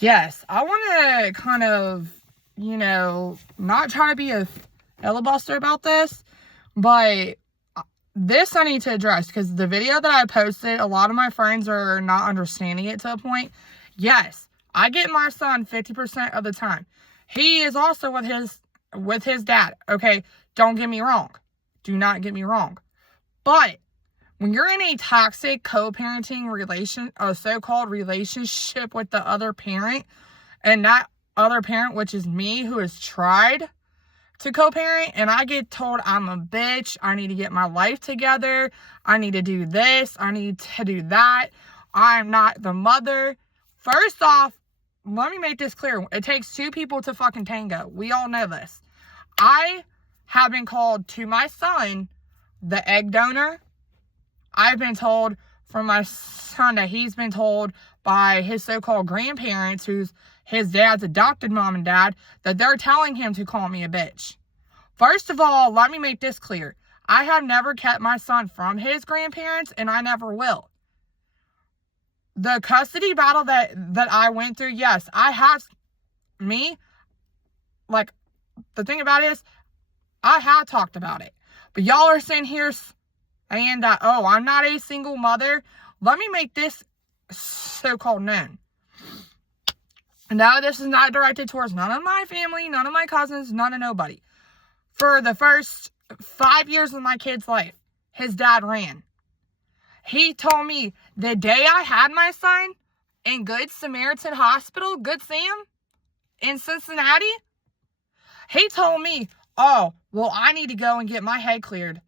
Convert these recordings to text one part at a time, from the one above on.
Yes, I want to kind of, not try to be a filibuster about this, but this I need to address because the video that I posted, a lot of my friends are not understanding it to a point. Yes, I get my son 50% of the time. He is also with his dad. Okay, don't get me wrong. Do not get me wrong. But when you're in a toxic co-parenting so-called relationship with the other parent, and that other parent, which is me, who has tried to co-parent, and I get told I'm a bitch, I need to get my life together, I need to do this, I need to do that, I'm not the mother. First off, let me make this clear. It takes two people to fucking tango. We all know this. I have been called to my son the egg donor. I've been told from my son that he's been told by his so-called grandparents, who's his dad's adopted mom and dad, that they're telling him to call me a bitch. First of all, let me make this clear. I have never kept my son from his grandparents, and I never will. The custody battle that I went through, yes, the thing about it is, I have talked about it. But y'all are sitting here saying that, oh, I'm not a single mother. Let me make this so-called known. No, this is not directed towards none of my family, none of my cousins, none of nobody. For the first 5 years of my kid's life, his dad ran. He told me the day I had my son in Good Samaritan Hospital, Good Sam, in Cincinnati, he told me, oh, well, I need to go and get my head cleared.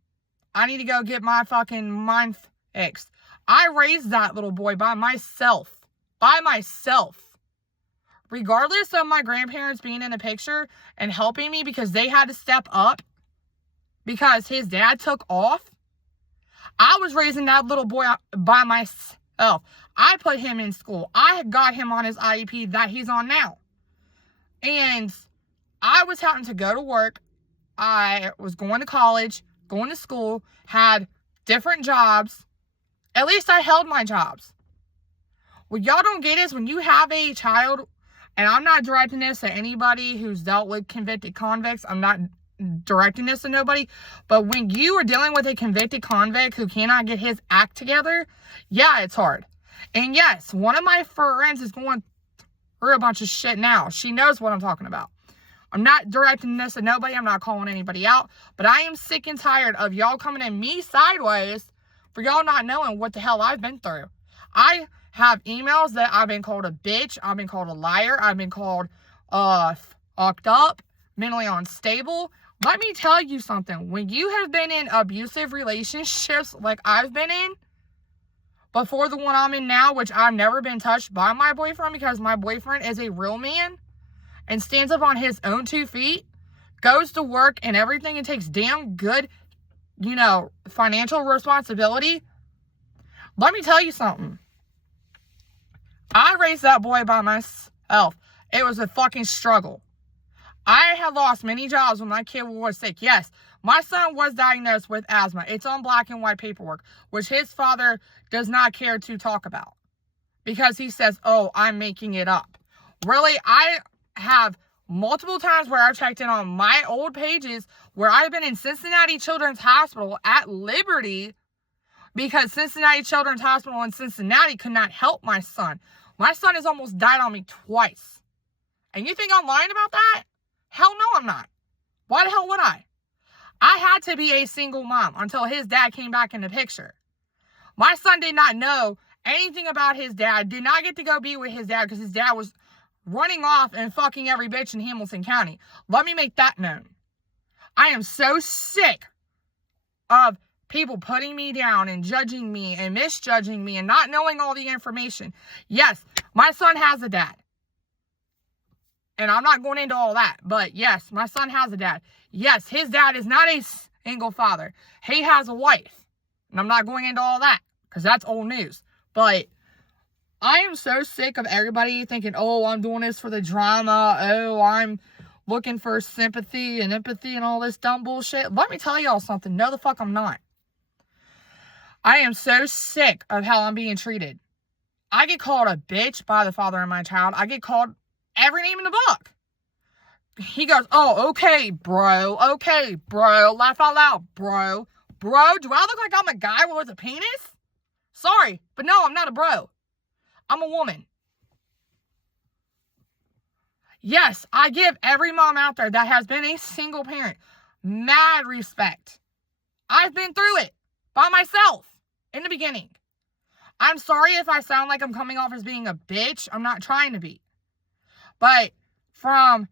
I need to go get my fucking mind fixed. I raised that little boy by myself. Regardless of my grandparents being in the picture and helping me because they had to step up because his dad took off, I was raising that little boy by myself. I put him in school. I got him on his IEP that he's on now. And I was having to go to work. I was going to college, going to school, had different jobs. At least I held my jobs. What y'all don't get is when you have a child, and I'm not directing this at anybody who's dealt with convicted convicts. I'm not directing this to nobody. But when you are dealing with a convicted convict who cannot get his act together, yeah, it's hard. And yes, one of my friends is going through a bunch of shit now. She knows what I'm talking about. I'm not directing this at nobody. I'm not calling anybody out. But I am sick and tired of y'all coming at me sideways for y'all not knowing what the hell I've been through. I have emails that I've been called a bitch. I've been called a liar. I've been called fucked up, mentally unstable. Let me tell you something. When you have been in abusive relationships like I've been in, before the one I'm in now, which I've never been touched by my boyfriend because my boyfriend is a real man and stands up on his own 2 feet, goes to work and everything, and takes damn good, financial responsibility. Let me tell you something. I raised that boy by myself. It was a fucking struggle. I had lost many jobs when my kid was sick. Yes, my son was diagnosed with asthma. It's on black and white paperwork, which his father does not care to talk about because he says, oh, I'm making it up. Really, I have multiple times where I've checked in on my old pages where I've been in Cincinnati Children's Hospital at Liberty because Cincinnati Children's Hospital in Cincinnati could not help my son. My son has almost died on me twice. And you think I'm lying about that? Hell no, I'm not. Why the hell would I? I had to be a single mom until his dad came back in the picture. My son did not know anything about his dad, did not get to go be with his dad because his dad was running off and fucking every bitch in Hamilton County. Let me make that known. I am so sick of people putting me down and judging me and misjudging me and not knowing all the information. Yes, my son has a dad. And I'm not going into all that. But yes, my son has a dad. Yes, his dad is not a single father. He has a wife. And I'm not going into all that because that's old news. But I am so sick of everybody thinking, oh, I'm doing this for the drama. Oh, I'm looking for sympathy and empathy and all this dumb bullshit. Let me tell y'all something. No, the fuck I'm not. I am so sick of how I'm being treated. I get called a bitch by the father of my child. I get called every name in the book. He goes, oh, okay, bro. Okay, bro. Laugh out loud, bro. Bro, do I look like I'm a guy with a penis? Sorry, but no, I'm not a bro. I'm a woman. Yes, I give every mom out there that has been a single parent mad respect. I've been through it by myself in the beginning. I'm sorry if I sound like I'm coming off as being a bitch. I'm not trying to be. But from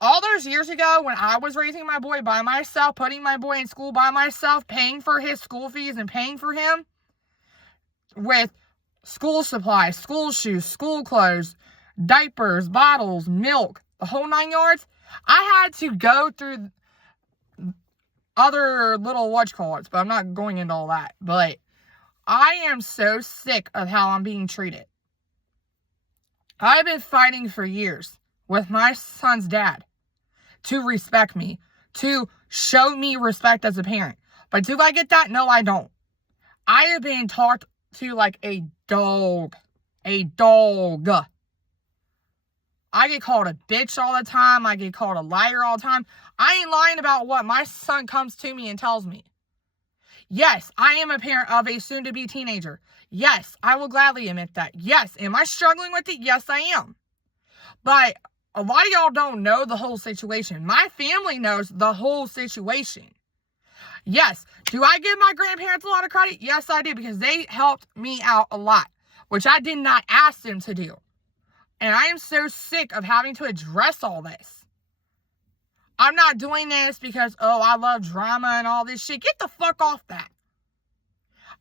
all those years ago when I was raising my boy by myself, putting my boy in school by myself, paying for his school fees and paying for him with school supplies, school shoes, school clothes, diapers, bottles, milk, the whole 9 yards, I had to go through other little whatchalls, but I'm not going into all that. But I am so sick of how I'm being treated. I've been fighting for years with my son's dad to respect me, to show me respect as a parent. But do I get that? No, I don't. I have been talked to like a dog. A dog. I get called a bitch all the time. I get called a liar all the time. I ain't lying about what my son comes to me and tells me. Yes, I am a parent of a soon-to-be teenager. Yes, I will gladly admit that. Yes, am I struggling with it? Yes, I am. But a lot of y'all don't know the whole situation. My family knows the whole situation. Yes, do I give my grandparents a lot of credit? Yes, I do, because they helped me out a lot, which I did not ask them to do. And I am so sick of having to address all this. I'm not doing this because, oh, I love drama and all this shit. Get the fuck off that.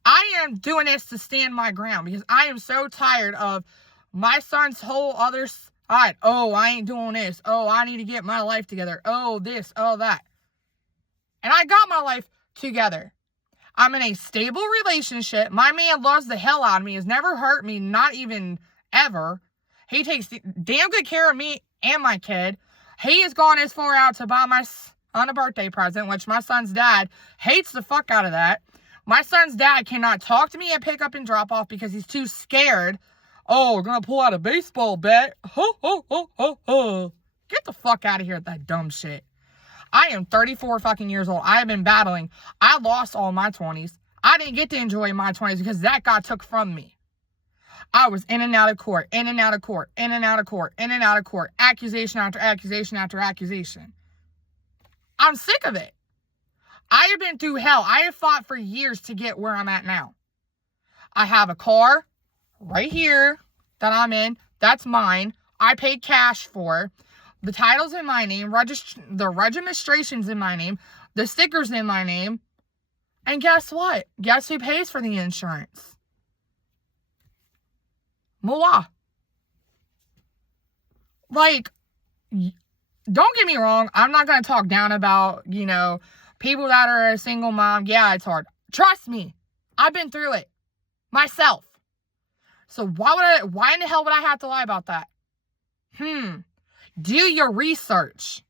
I am doing this to stand my ground because I am so tired of my son's whole other side. Oh, I ain't doing this. Oh, I need to get my life together. Oh, this, oh, that. And I got my life together. I'm in a stable relationship. My man loves the hell out of me. Has never hurt me, not even ever. He takes damn good care of me and my kid. He has gone as far out to buy my son a birthday present, which my son's dad hates the fuck out of that. My son's dad cannot talk to me at pick up and drop off because he's too scared. Oh, we're going to pull out a baseball bat. Ho, ho, ho, ho, ho. Get the fuck out of here with that dumb shit. I am 34 fucking years old. I have been battling. I lost all my 20s. I didn't get to enjoy my 20s because that got took from me. I was in and out of court, in and out of court, in and out of court, in and out of court, accusation after accusation after accusation. I'm sick of it. I have been through hell. I have fought for years to get where I'm at now. I have a car right here that I'm in. That's mine. I paid cash for. The title's in my name. The registration's in my name. The sticker's in my name. And guess what? Guess who pays for the insurance? Moi. Like, don't get me wrong. I'm not going to talk down about, people that are a single mom. Yeah, it's hard. Trust me. I've been through it myself. So why in the hell would I have to lie about that? Do your research.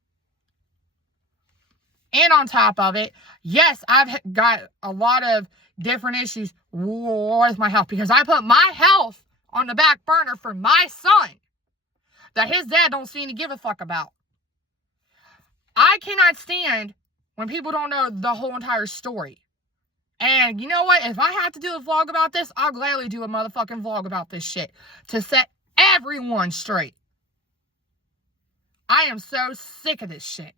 And on top of it, yes, I've got a lot of different issues with my health because I put my health on the back burner for my son that his dad don't seem to give a fuck about. I cannot stand when people don't know the whole entire story. And you know what? If I have to do a vlog about this, I'll gladly do a motherfucking vlog about this shit to set everyone straight. I am so sick of this shit.